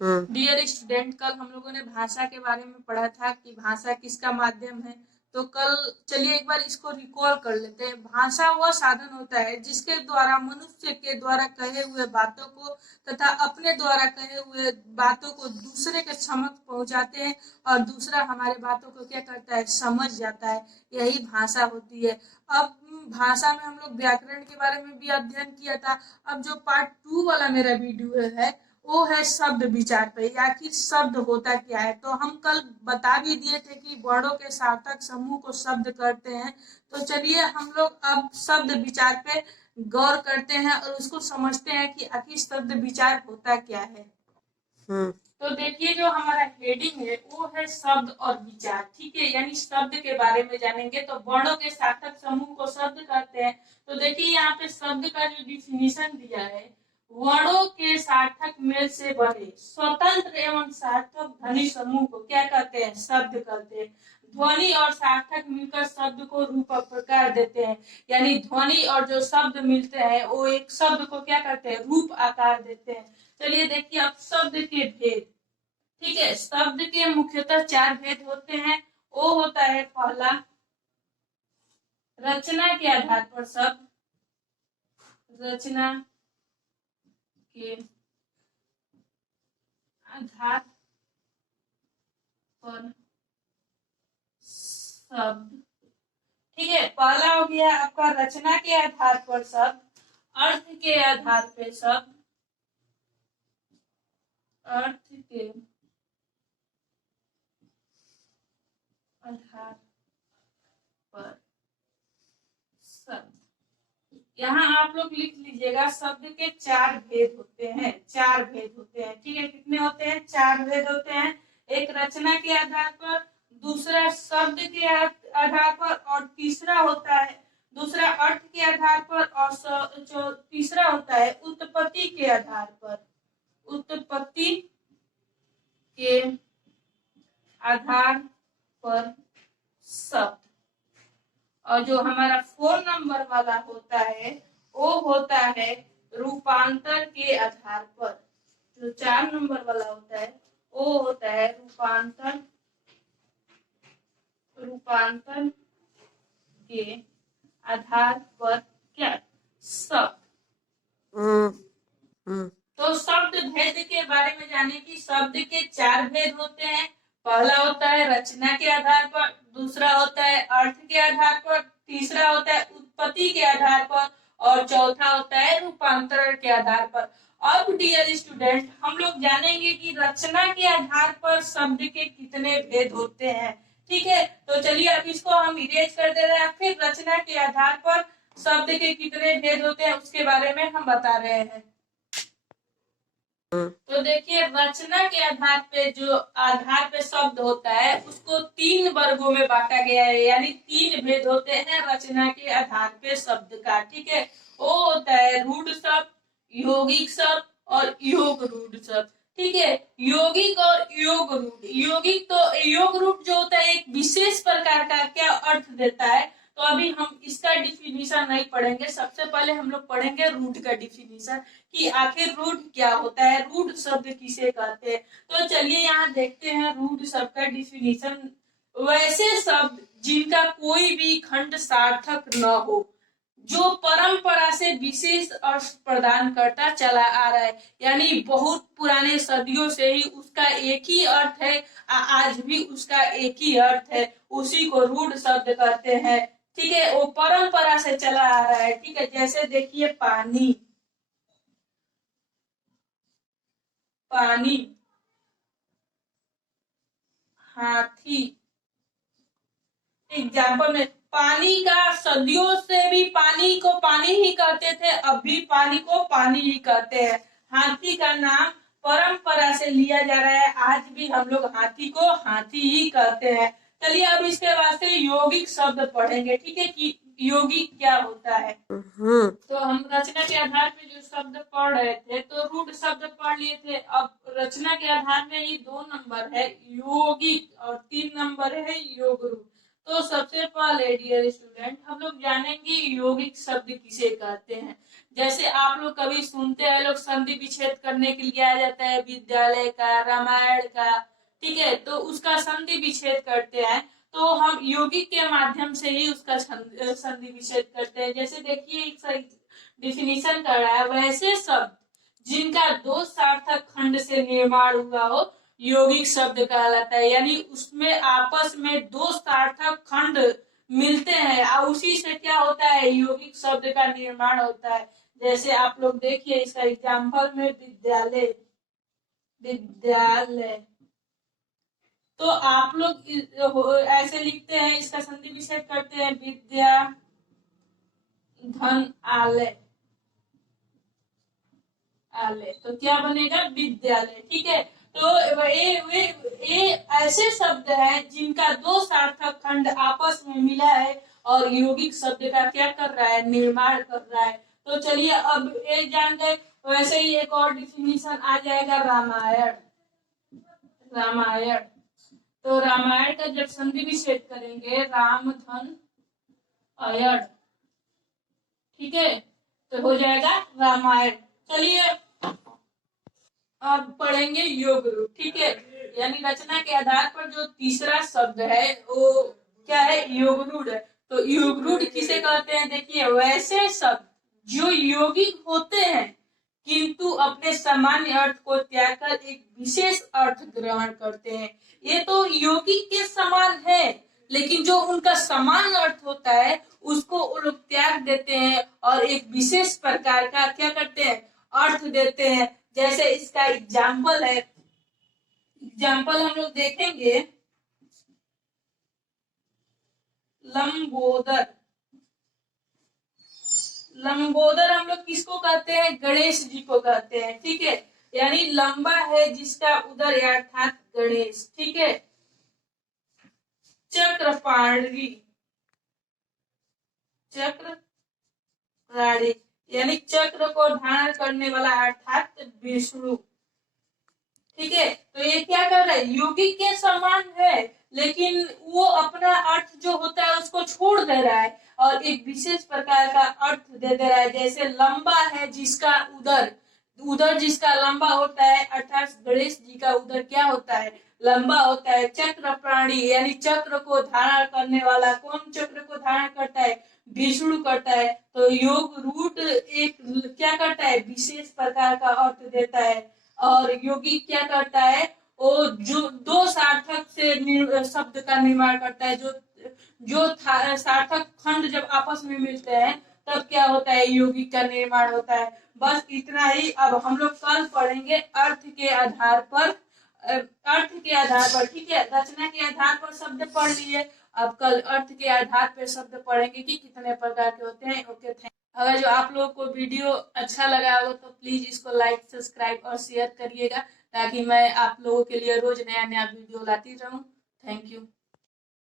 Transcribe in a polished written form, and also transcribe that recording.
Dear student, कल हम लोगों ने भाषा के बारे में पढ़ा था कि भाषा किसका माध्यम है। तो कल चलिए एक बार इसको रिकॉल कर लेते हैं। भाषा वह साधन होता है जिसके द्वारा मनुष्य के द्वारा कहे हुए बातों को तथा अपने द्वारा कहे हुए बातों को दूसरे के समक्ष पहुंचाते हैं और दूसरा हमारे बातों को क्या करता है, समझ जाता है। यही भाषा होती है। अब भाषा में हम लोग व्याकरण के बारे में भी अध्ययन किया था। अब जो पार्ट 2 वाला मेरा वीडियो है वो है शब्द विचार पे, आखिर शब्द होता क्या है। तो हम कल बता भी दिए थे कि वर्णों के सार्थक समूह को शब्द करते हैं। तो चलिए हम लोग अब शब्द विचार पे गौर करते हैं और उसको समझते हैं कि आखिर शब्द विचार होता क्या है। तो देखिए जो हमारा हेडिंग है वो है शब्द और विचार, ठीक है। यानी शब्द के बारे में जानेंगे। तो वर्णों के सार्थक समूह को शब्द कहते हैं। तो देखिए यहाँ पे शब्द का जो डिफिनीशन दिया है, वर्णों के सार्थक मेल से बने स्वतंत्र एवं सार्थक ध्वनि समूह को क्या कहते हैं, शब्द कहते हैं। ध्वनि और सार्थक मिलकर शब्द को रूप प्रकार देते हैं। यानी ध्वनि और जो शब्द मिलते हैं वो एक शब्द को क्या करते हैं, रूप आकार देते हैं। चलिए देखिए अब शब्द के भेद, ठीक है। शब्द के मुख्यतः 4 भेद होते हैं। वो होता है पहला, रचना के आधार पर शब्द, रचना के आधार पर शब्द, ठीक है। पहला हो गया आपका रचना के आधार पर शब्द, अर्थ के आधार पर शब्द, अर्थ के आधार पर शब्द। यहाँ आप लोग लिख लीजिएगा शब्द के 4 भेद होते हैं, 4 भेद होते हैं, ठीक है। कितने होते हैं, 4 भेद होते हैं। एक रचना के आधार पर, दूसरा शब्द के आधार पर, और तीसरा होता है दूसरा अर्थ के आधार पर, और तीसरा होता है उत्पत्ति के आधार पर, उत्पत्ति के आधार पर शब्द। और जो हमारा 4 नंबर वाला होता है वो होता है रूपांतर के आधार पर। जो 4 नंबर वाला होता है वो होता है रूपांतर, रूपांतर के आधार पर क्या, शब्द। तो शब्द भेद के बारे में जाने की, शब्द के 4 भेद होते हैं। पहला होता है रचना के आधार पर, दूसरा होता है अर्थ के आधार पर, तीसरा होता है उत्पत्ति के आधार पर, और चौथा होता है रूपांतरण के आधार पर। अब डियर स्टूडेंट हम लोग जानेंगे कि रचना के आधार पर शब्द के कितने भेद होते हैं, ठीक है। तो चलिए अब इसको हम इरेज कर दे रहे हैं। फिर रचना के आधार पर शब्द के कितने भेद होते हैं उसके बारे में हम बता रहे हैं। तो देखिए रचना के आधार पे जो आधार पे शब्द होता है उसको 3 वर्गों में बांटा गया है। यानी 3 भेद होते हैं रचना के आधार पे शब्द का, ठीक है। वो होता है रूढ़ शब्द, यौगिक शब्द और योग रूढ़ शब्द, ठीक है। यौगिक और योग रूढ़, यौगिक तो योग रूढ़ जो होता है एक विशेष प्रकार का क्या अर्थ देता है। तो अभी हम इसका डिफिनीशन नहीं पढ़ेंगे, सबसे पहले हम लोग पढ़ेंगे रूढ़ का डिफिनीशन कि आखिर रूढ़ क्या होता है, रूढ़ शब्द किसे कहते हैं। तो चलिए यहाँ देखते हैं रूढ़ शब्द का डिफिनीशन। वैसे शब्द जिनका कोई भी खंड सार्थक न हो, जो परंपरा से विशेष अर्थ प्रदान करता चला आ रहा है। यानी बहुत पुराने सदियों से ही उसका एक ही अर्थ है, आज भी उसका एक ही अर्थ है, उसी को रूढ़ शब्द कहते हैं, ठीक है। वो परंपरा से चला आ रहा है, ठीक है। जैसे देखिए पानी, पानी, हाथी। एग्जाम्पल में पानी का सदियों से भी पानी को पानी ही कहते थे, अब भी पानी को पानी ही कहते हैं। हाथी का नाम परंपरा से लिया जा रहा है, आज भी हम लोग हाथी को हाथी ही कहते हैं। चलिए अब इसके बाद से यौगिक शब्द पढ़ेंगे, ठीक है, कि यौगिक क्या होता है। तो हम रचना के आधार पे जो शब्द पढ़ रहे थे तो रूढ़ शब्द पढ़ लिए थे। अब रचना के आधार में ही 2 नंबर है यौगिक और 3 नंबर है योग रूढ़। तो सबसे पहले डियर स्टूडेंट हम लोग जानेंगे यौगिक शब्द किसे कहते हैं। जैसे आप लोग कभी सुनते हैं लोग संधि विच्छेद करने के लिए आ जाता है विद्यालय का, रामायण का, ठीक है, तो उसका संधि विच्छेद करते हैं, तो हम यौगिक के माध्यम से ही उसका संधि विच्छेद करते हैं। जैसे देखिए एक डिफिनीशन कर रहा है, वैसे शब्द जिनका दो सार्थक खंड से निर्माण हुआ हो यौगिक शब्द कहलाता है। यानी उसमें आपस में दो सार्थक खंड मिलते हैं और उसी से क्या होता है, यौगिक शब्द का निर्माण होता है। जैसे आप लोग देखिए इसका एग्जाम्पल में विद्यालय, विद्यालय, तो आप लोग ऐसे लिखते हैं, इसका संधि विच्छेद करते हैं विद्या धन आलय, आलय, तो क्या बनेगा विद्यालय, ठीक है। तो ये ऐसे शब्द हैं जिनका दो सार्थक खंड आपस में मिला है और यौगिक शब्द का क्या कर रहा है, निर्माण कर रहा है। तो चलिए अब ये जान गए। वैसे ही एक और डिफिनीशन आ जाएगा रामायण, रामायण, तो रामायण का जब संधि विच्छेद करेंगे राम धन अयण, ठीक है, तो हो जाएगा रामायण। चलिए अब पढ़ेंगे योग रूप, ठीक है, यानी रचना के आधार पर जो तीसरा शब्द है वो क्या है, योग रूढ़ है। तो योग रूढ़ किसे कहते हैं, देखिए वैसे शब्द जो यौगिक होते हैं किंतु अपने सामान्य अर्थ को त्याग कर एक विशेष अर्थ ग्रहण करते हैं। ये तो यौगिक के समान है, लेकिन जो उनका समान अर्थ होता है उसको वो लोग त्याग देते हैं और एक विशेष प्रकार का क्या करते हैं, अर्थ देते हैं। जैसे इसका एग्जाम्पल है, एग्जाम्पल हम लोग देखेंगे लंबोदर, लंबोदर हम लोग किसको कहते हैं, गणेश जी को कहते हैं, ठीक है, यानी लंबा है जिसका उदर अर्थात गणेश, ठीक है। चक्रपाणी, चक्रपाणी यानी चक्र को धारण करने वाला अर्थात विष्णु, ठीक है। तो ये क्या कर रहा है, यौगिक के समान है लेकिन वो अपना अर्थ जो होता है उसको छोड़ दे रहा है और एक विशेष प्रकार का अर्थ दे रहा है। जैसे लंबा है जिसका उदर, उदर जिसका लंबा होता है अर्थात गणेश जी का उदर क्या होता है, लंबा होता है। चक्र प्राणी यानी चक्र को धारण करने वाला, कौन चक्र को धारण करता है, विष्णु करता है। तो योग रूट एक क्या करता है, विशेष प्रकार का अर्थ देता है। और योगी क्या करता है, वो जो दो सार्थक से शब्द का निर्माण करता है। जो सार्थक खंड जब आपस में मिलते हैं तब क्या होता है, यौगिक का निर्माण होता है। बस इतना ही। अब हम लोग कल पढ़ेंगे अर्थ के आधार पर, अर्थ के आधार पर, ठीक है, रचना के आधार पर शब्द पढ़ लिए, अब कल अर्थ के आधार पर शब्द पढ़ेंगे कि कितने प्रकार के होते हैं। Okay, thank. अगर जो आप लोगों को वीडियो अच्छा लगा हो तो प्लीज इसको लाइक, सब्सक्राइब और शेयर करिएगा ताकि मैं आप लोगों के लिए रोज नया नया वीडियो लाती रहूं। Thank you.